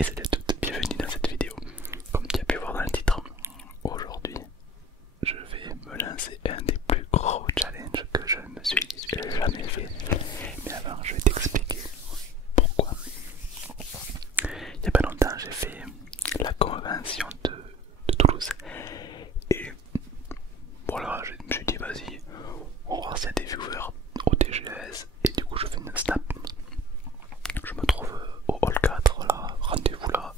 Et salut à toutes, bienvenue dans cette vidéo. Comme tu as pu voir dans le titre, aujourd'hui je vais me lancer un des plus gros challenges que je ne me suis jamais fait. Mais avant je vais t'expliquer pourquoi. Il n'y a pas longtemps j'ai fait la convention de Toulouse. Et voilà, je me suis dit vas-y, on va voir s'il y a des viewers au TGS. Et du coup je fais une snap. Je me trouve au hall 4, là, rendez-vous là.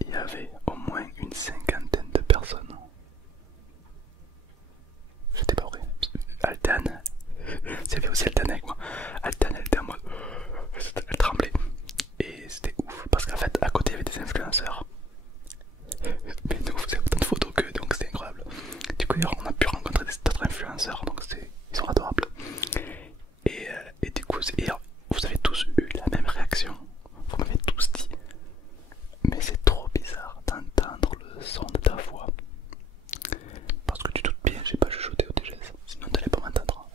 Il y avait au moins une cinquantaine de personnes. J'étais pas vrai. Altane, c'était aussi Altane avec moi. Altane, elle était en mode. Elle tremblait. Et c'était ouf. Parce qu'en fait, à côté, il y avait des influenceurs. Mais nous, on faisait autant de photos qu'eux, donc c'était incroyable. Du coup, on a pu rencontrer d'autres influenceurs, donc ils sont adorables. Et du coup, vous avez tous eu la même réaction. Vous m'avez tous dit, mais c'est trop bizarre d'entendre le son de ta voix. Parce que tu doutes bien, j'ai pas chuchoté au TGS, sinon t'allais pas m'entendre.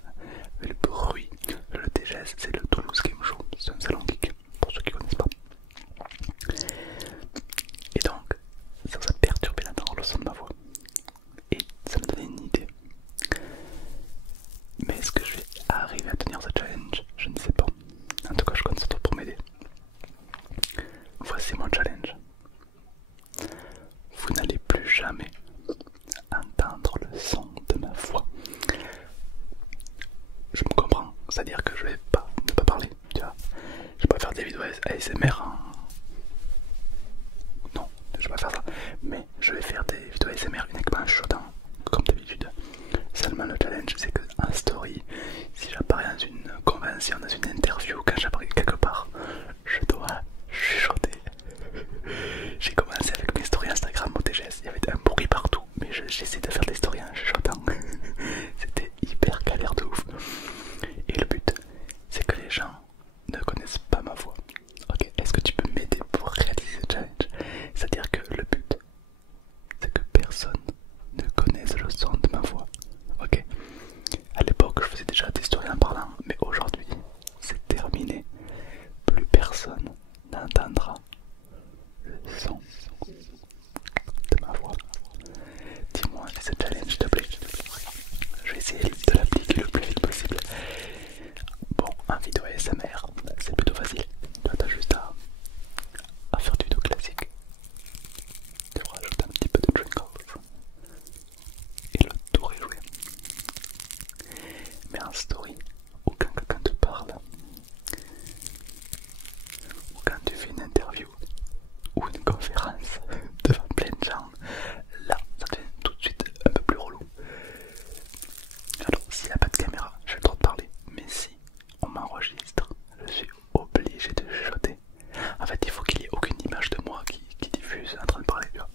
Mais le bruit, le TGS, c'est le Toulouse Game Show, c'est un salon geek, pour ceux qui connaissent pas. Et donc, ça vous a perturbé d'entendre le son de ma voix. Et ça me donnait une idée. Mais est-ce que je vais arriver à tenir ce challenge? Je ne sais pas. En tout cas, je compte sur toi pour m'aider. Voici mon challenge. Vous n'allez plus jamais entendre le son de ma voix. Je me comprends, c'est-à-dire que je vais pas ne pas parler, tu vois. Je vais pas faire des vidéos ASMR. Hein. Non, je vais pas faire ça. Mais je vais faire des vidéos ASMR uniquement en chuchotant, comme d'habitude. Seulement le challenge, c'est que en story, si j'apparais dans une convention, dans une interview, quand j'apparais quelque part, je dois chuchoter. J'ai commencé avec mes stories Instagram au TGS, il y avait un bruit partout, mais j'essaie de faire des stories en chuchotant. C'était hyper galère de ouf. Et le but, c'est que les gens ne connaissent pas ma voix. Ok, est-ce que tu peux m'aider pour réaliser ce challenge? C'est-à-dire que le but, c'est que personne ne connaisse le son de ma voix. Ok, à l'époque je faisais déjà des stories en parlant, mais aujourd'hui c'est terminé. Plus personne n'entendra le son de ma voix. Dis-moi si ce challenge te plaît. Je vais essayer de l'appliquer le plus vite possible. Bon, en vidéo ASMR, c'est plutôt facile. Là t'as juste à faire du vidéo classique. Tu rajoutes un petit peu de jingles et le tour est joué. Mais en story, ou quand quelqu'un te parle, ou quand tu fais une interview ou une conférence devant plein de gens, là ça devient tout de suite un peu plus relou. Alors s'il n'y a pas de caméra, j'ai le droit de parler, mais si on m'enregistre, je suis obligé de chuchoter. En fait il faut qu'il n'y ait aucune image de moi qui diffuse en train de parler, tu vois.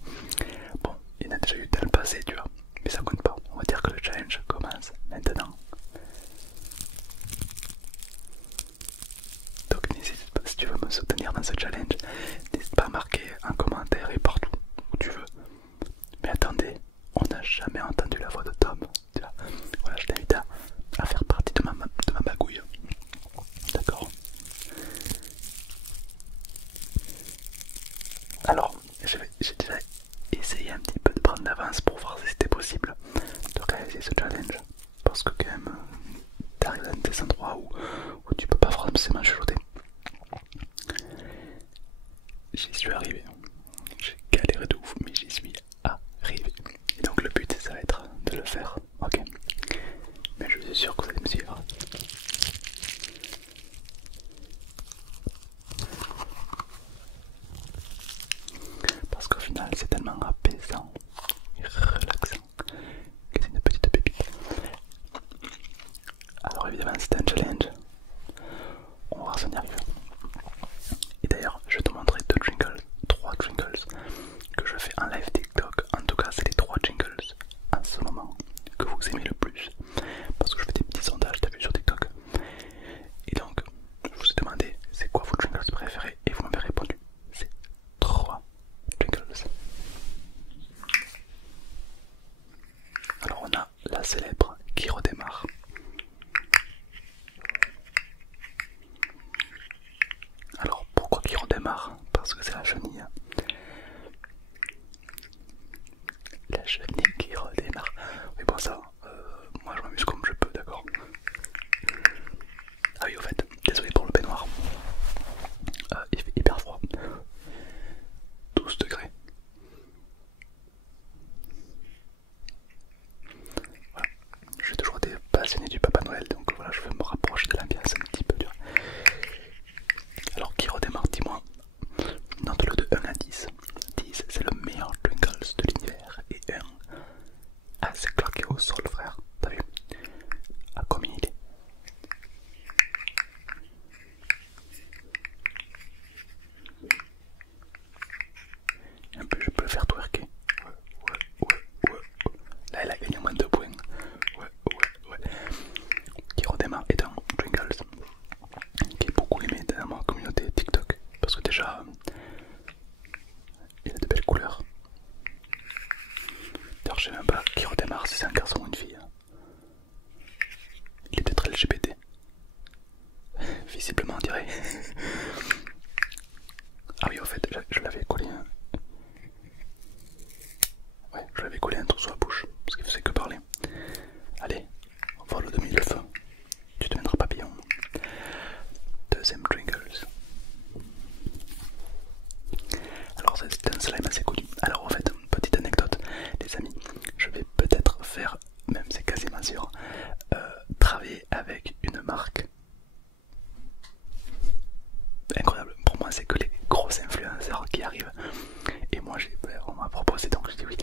Bon, il y en a déjà eu dans le passé, tu vois, mais ça compte pas. On va dire que le challenge commence maintenant. Donc n'hésite pas, si tu veux me soutenir dans ce challenge, n'hésite pas à marquer un commentaire et partout où tu veux. Mais attendez, on n'a jamais entendu la voix de Tom. Tu vois. Voilà, je t'invite à faire partie de ma bagouille. D'accord? Alors, j'ai déjà essayé un petit peu de prendre l'avance pour voir si c'était possible de réaliser ce challenge. Parce que quand même, t'arrives dans des endroits où tu peux pas forcément chuchoter. J'y suis arrivé. J'ai galéré de ouf, mais j'y suis arrivé. Et donc le but, ça va être de le faire, ok? Mais je suis sûr que vous allez me suivre. Parce qu'au final, c'est tellement apaisant et relaxant que c'est une petite pépite. Alors évidemment, c'est un challenge. On va voir si on y arrive. Et d'ailleurs, je vais te montrer trois jingles que je fais en live TikTok. En tout cas, c'est les 3 jingles en ce moment que vous aimez le plus. Parce que je fais des petits sondages, t'as vu, sur TikTok. Et donc, je vous ai demandé c'est quoi vos jingles préférés et vous m'avez répondu c'est 3 jingles. Alors on a la célèbre qui redémarre. Alors pourquoi qui redémarre? Parce parce que c'est la chenille. La chenille qui redémarre. Mais bon ça, moi je m'amuse comme je peux, d'accord. Ah oui au fait, désolé pour le baignoire. Il fait hyper froid. 12 degrés. Voilà. Je suis toujours été passionné du Papa Noël, donc voilà, je veux me rapprocher de l'ambiance un petit peu. Alors qui redémarre, dis-moi. Note-le de 1 à 10. 10 c'est le meilleur Pringles de l'univers. Et 1, ah c'est claqué au sol frère. T'as vu? À combien il est? Un peu je peux le faire twerker. Ouais. Là elle a gagné moins de 2 points. Ouais. Qui redémarre est un Pringles qui est beaucoup aimé dans ma communauté TikTok. Parce que déjà il a de belles couleurs. D'ailleurs je sais même pas qui redémarre, si c'est un garçon ou une fille. Il est peut-être LGBT. Visiblement on dirait. Ah oui au fait je l'avais collé un... Ouais, je l'avais collé un truc sur la bouche, parce qu'il faisait que parler. Allez, vole de mille feux. Tu te mettras papillon. Deuxième Pringles. Alors c'est un slime assez connu. Alors en fait, petite anecdote, les amis, je vais peut-être faire, même c'est quasiment sûr, travailler avec une marque. Incroyable, pour moi c'est que les gros influenceurs qui arrivent. Et moi on m'a proposé donc je dis oui.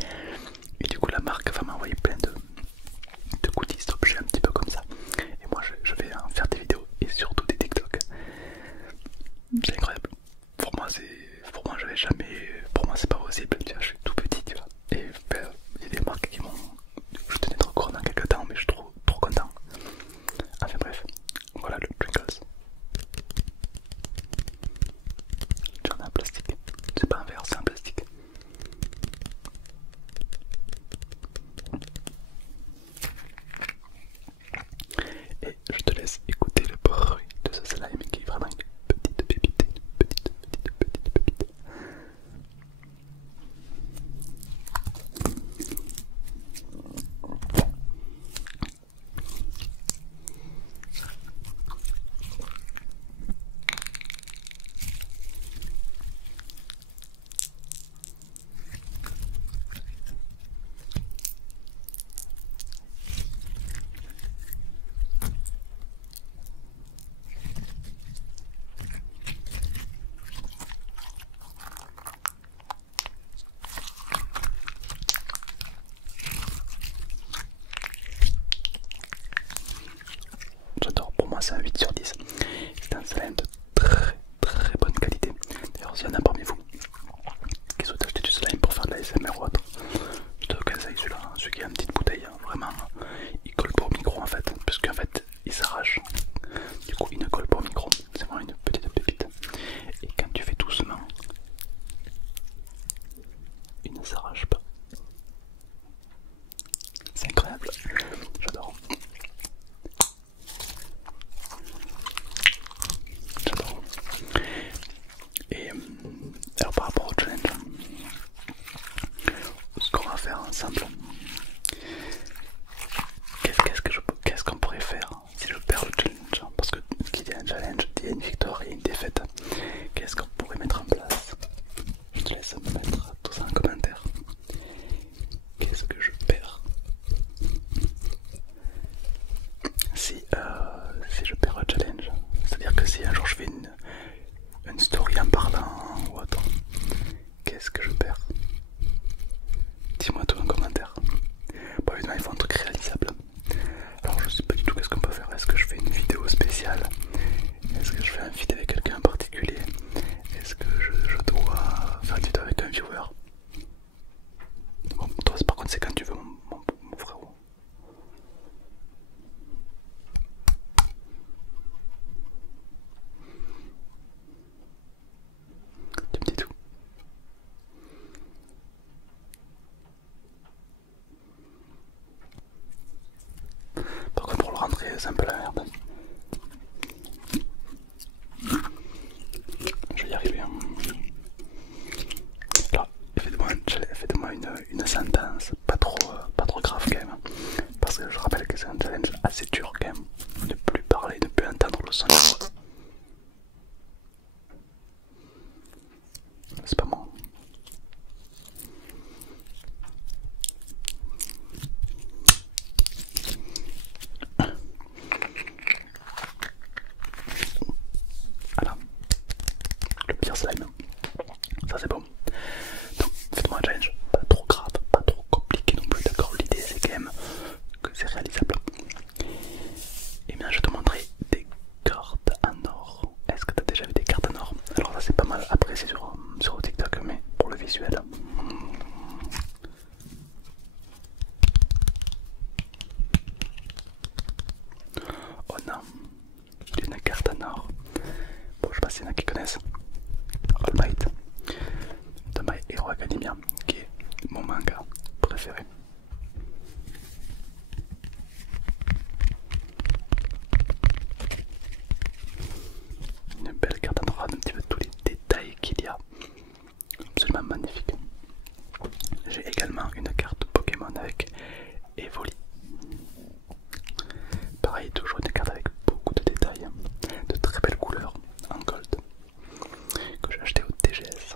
Et du coup la marque va m'envoyer plein de goodies, d'objets un petit peu comme ça. Et moi je vais en faire des vidéos et surtout des TikTok. C'est incroyable. Pour moi j'avais jamais. Pour moi c'est pas possible, tu vois, je suis tout petit, tu vois. Et ben, il y a des marques qui m'ont. Je tenais trop court dans quelques temps, mais je suis trop content. Enfin bref, voilà le Pringles. Tu en as un plastique. C'est pas un verre, c'est un plastique. Et je te laisse écouter le bruit de ce slime qui est vraiment une petite pépite. Une petite pépite. J'adore, pour moi c'est un 8 sur 10. C'est un slime de très bonne qualité. D'ailleurs s'il y en a parmi vous qui souhaitent acheter du slime pour faire de la SMR ou autre, je te conseille celui-là, celui qui a une petite bouteille, vraiment il colle pas au micro en fait, puisqu'en fait il s'arrache. Du coup il ne colle pas au micro, c'est vraiment une petite pépite. Et quand tu fais doucement, il ne s'arrache pas. C'est incroyable, j'adore. J'adore. Et alors par rapport au challenge, ce qu'on va faire ensemble, qu'est-ce qu'on pourrait faire si je perds le challenge? Parce que qu'il y a un challenge, il y a une victoire et une défaite. Qu'est-ce qu'on pourrait mettre en place? Je te laisse me mettre tout ça en commentaire. Qu'est-ce que je perds si je perds le challenge? C'est-à-dire que si un jour je fais une story en parlant ou autre, qu'est-ce que je perds? Dis-moi tout en commentaire. Bon évidemment il faut un truc réalisable. Alors je sais pas du tout qu'est-ce qu'on peut faire. Est-ce que je fais une vidéo spéciale? Est-ce que je fais un feed avec quelqu'un en particulier? Est-ce que je dois faire une vidéo avec un viewer? Bon, toi par contre c'est quand tu veux mon frérot. Tu me dis tout. plaisir slime. Ça c'est bon. Donc faites-moi un challenge, pas trop grave, pas trop compliqué non plus, d'accord? L'idée c'est quand même que c'est réalisable. Et bien je te montrerai des cartes en or. Est-ce que tu as déjà vu des cartes en or? Alors là c'est pas mal apprécié sur TikTok, mais pour le visuel. On a une carte en or. Bon, je sais pas s'il y en a qui connaissent. All Might de My Hero Academia, qui est mon manga préféré. Une belle carte en or, un petit peu tous les détails qu'il y a. Absolument magnifique. J'ai également une carte Pokémon avec Evoli. Pareil, toujours une carte avec beaucoup de détails, de très belles couleurs en gold, que j'ai acheté au TGS,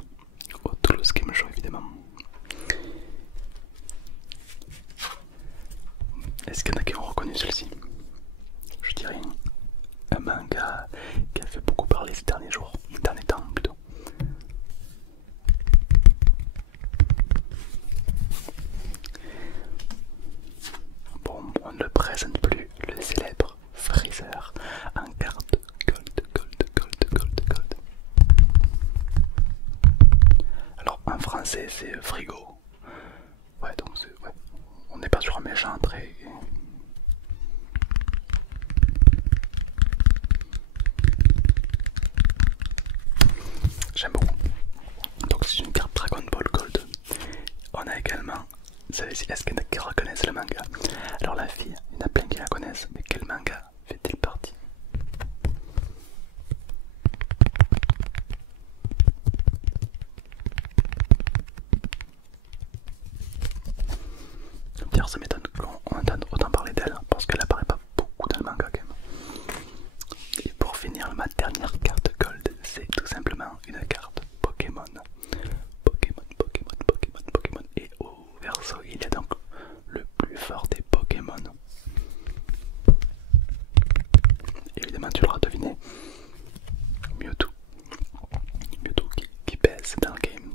au Toulouse Game Show évidemment. Est-ce qu'il y en a qui ont reconnu celle-ci? Je dirais un manga qui a fait beaucoup parler ces derniers jours, ces derniers temps plutôt. Bon, on ne le présente plus, le célèbre Freezer en carte gold. Alors en français c'est frigo. Ouais, donc ouais. On n'est pas sur un méchant très... J'aime beaucoup. Donc c'est une carte Dragon Ball Gold. On a également celle-ci. Est-ce qu'il y en a qui reconnaissent le manga? Alors la fille, il y en a plein qui la connaissent, mais quel manga fait-il partie? D'ailleurs ça m'étonne qu'on entende autant parler d'elle, parce qu'elle apparaît pas beaucoup dans le manga quand même. Et pour finir, ma dernière carte Gold, c'est tout simplement une carte Pokémon. Pokémon. Et au verso, il y a donc le plus fort des Pokémon. Évidemment, tu l'auras deviné. Mewtwo. Mewtwo qui pèse dans le game,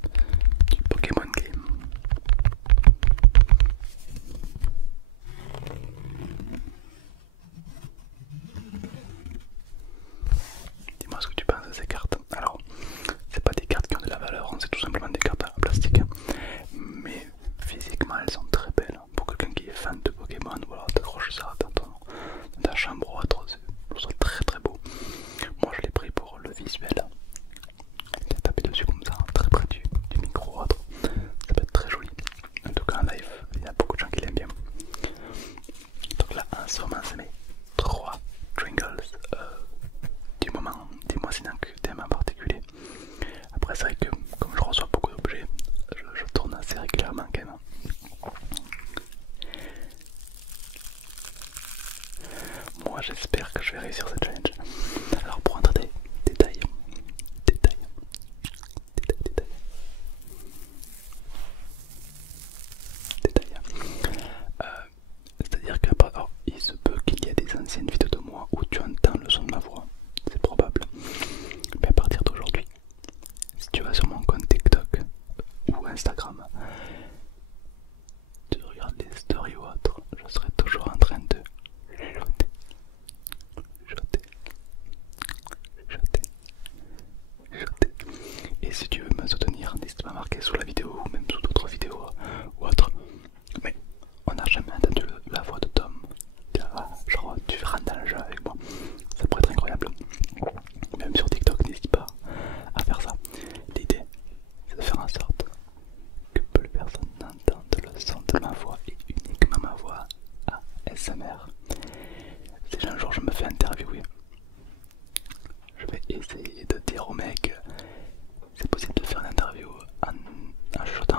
du Pokémon game. Dis-moi ce que tu penses de ces cartes. Alors, c'est pas des cartes qui ont de la valeur, c'est tout simplement des cartes en plastique. Mais physiquement, elles sont très belles. Pour quelqu'un qui est fan de Pokémon, voilà, t'accroches ça dans ta chambre ou autre, c'est très beau. Moi, je l'ai pris pour le visuel. J'ai tapé dessus comme ça, très près du micro ou autre. Ça peut être très joli. En tout cas, en live, il y a beaucoup de gens qui l'aiment bien. Donc là, en ce moment, c'est mes 3 Pringles du moment. Dis-moi sinon que t'aimes en particulier. Après, c'est vrai que comme je reçois beaucoup d'objets, je tourne assez régulièrement quand même. Moi, j'espère que je vais réussir ce challenge. Alors, pour entrer des détails. C'est-à-dire qu'il se peut qu'il y ait des anciennes vidéos de moi où tu entends le son de ma voix. C'est probable. Mais à partir d'aujourd'hui, si tu vas sur mon compte TikTok ou Instagram, tu regardes les stories ou autres, je serai toujours en train de chuchoter. Et si tu veux me soutenir, n'hésite pas à marquer sous la vidéo ou même sous d'autres vidéos ou autres. Mais on n'a jamais entendu la voix de Tom. Genre tu rentres dans le jeu avec moi. Ça pourrait être incroyable. Même sur TikTok, n'hésite pas à faire ça. L'idée, c'est de faire en sorte que plus personne n'entende le son de ma voix et uniquement ma voix ASMR. Si un jour je me fais interviewer, je vais essayer de dire au mec, c'est possible de faire une interview en chuchotant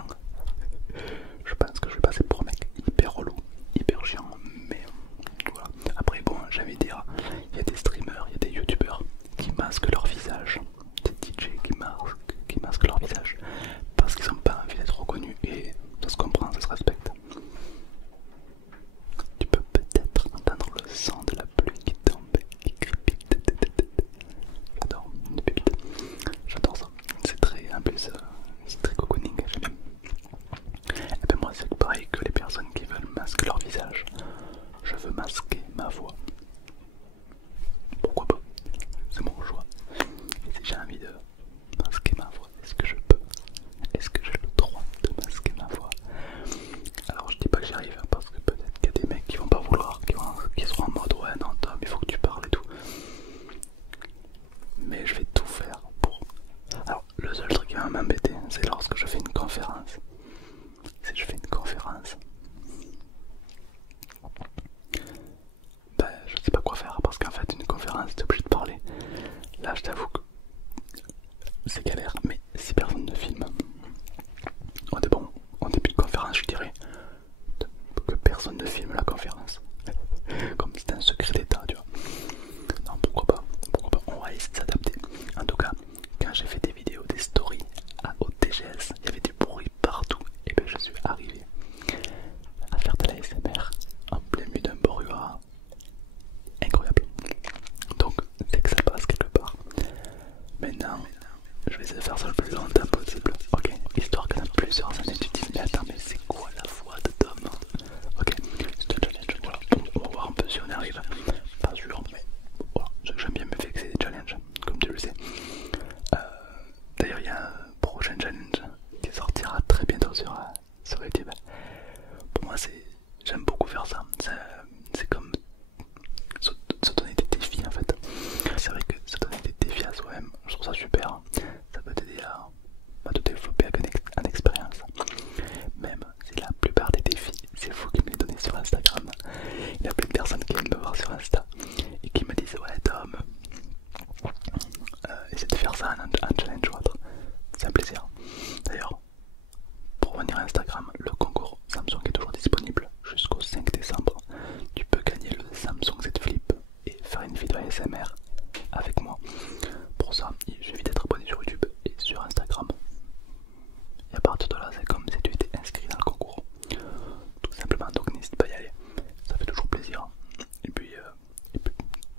sur YouTube. Pour moi, j'aime beaucoup faire ça. C'est comme se donner des défis en fait. C'est vrai que se donner des défis à soi-même, je trouve ça super. Ça peut t'aider à te développer en expérience. Même si la plupart des défis, c'est vous qui me les donnez sur Instagram. Il y a plein de personnes qui viennent me voir sur Insta et qui me disent ouais Tom, essaie de faire ça, un challenge ou autre. C'est un plaisir. D'ailleurs, pour revenir à Instagram, le concours Samsung est toujours disponible jusqu'au 5 décembre. Tu peux gagner le Samsung Z Flip et faire une vidéo ASMR avec moi. Pour ça, il suffit d'être abonné sur YouTube et sur Instagram. Et à partir de là, c'est comme si tu étais inscrit dans le concours. Tout simplement, donc n'hésite pas à y aller. Ça fait toujours plaisir. Et puis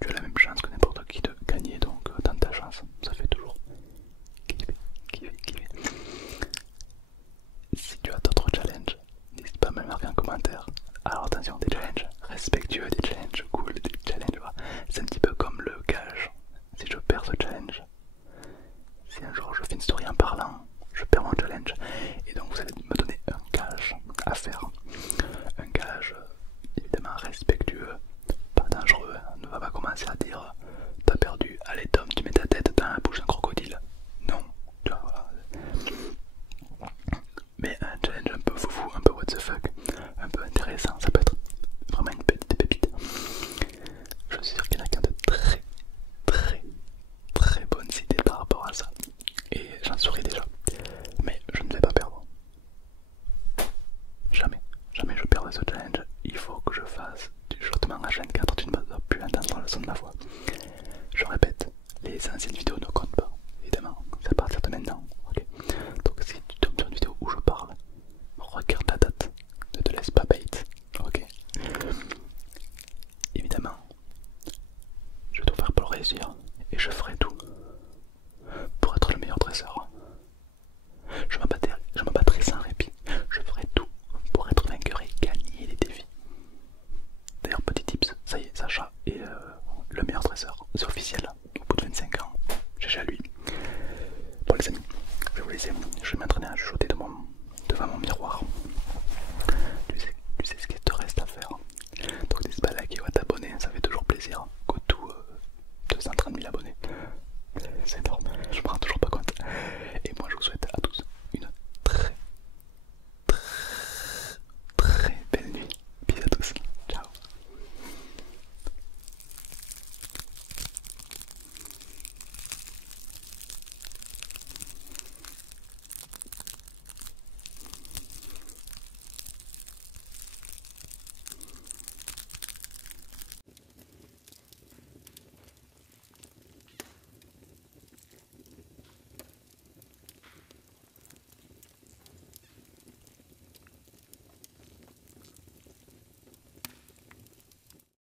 tu as la même chance que n'importe qui de gagner, donc dans ta chance. Ça fait toujours kiffer. Si tu as d'autres challenges, n'hésite pas à me le marquer en commentaire. Alors attention, des challenges respectueux, des challenges cool, des challenges. C'est un petit peu comme le gage. Si je perds ce challenge, si un jour je fais une story en parlant, je perds mon challenge. Et donc vous allez me donner un gage à faire. Un gage évidemment respectueux, pas dangereux. Ne va pas commencer à dire t'as perdu, allez Tom, tu mets ta tête dans la bouche d'un crocodile. Non, tu vois, voilà. Mais un challenge un peu foufou, un peu what the fuck, un peu intéressant, ça peut être vraiment une petite pépite. Je suis sûr qu'il y en a qui ont de très bonnes idées par rapport à ça. Et j'en souris déjà. Mais je ne vais pas perdre. Jamais je perdrai ce challenge. Il faut que je fasse du chuchotement H24, tu ne vas plus entendre le son de ma voix. Je répète, les anciennes vidéos ne comptent pas, évidemment, c'est à partir de maintenant. Okay. Donc si tu tombes sur une vidéo où je parle, regarde la date, ne te laisse pas bait. Ok. Évidemment, je vais tout faire pour le réussir et je ferai tout pour être le meilleur dresseur. Je m'abattrai sans répit. Je ferai tout pour être vainqueur et gagner les défis. D'ailleurs, petit tips, ça y est, Sacha est le meilleur dresseur. C'est officiel, au bout de 25 ans. GG à lui. Bon les amis, je vais vous laisser. Je vais m'entraîner à chuchoter devant mon miroir.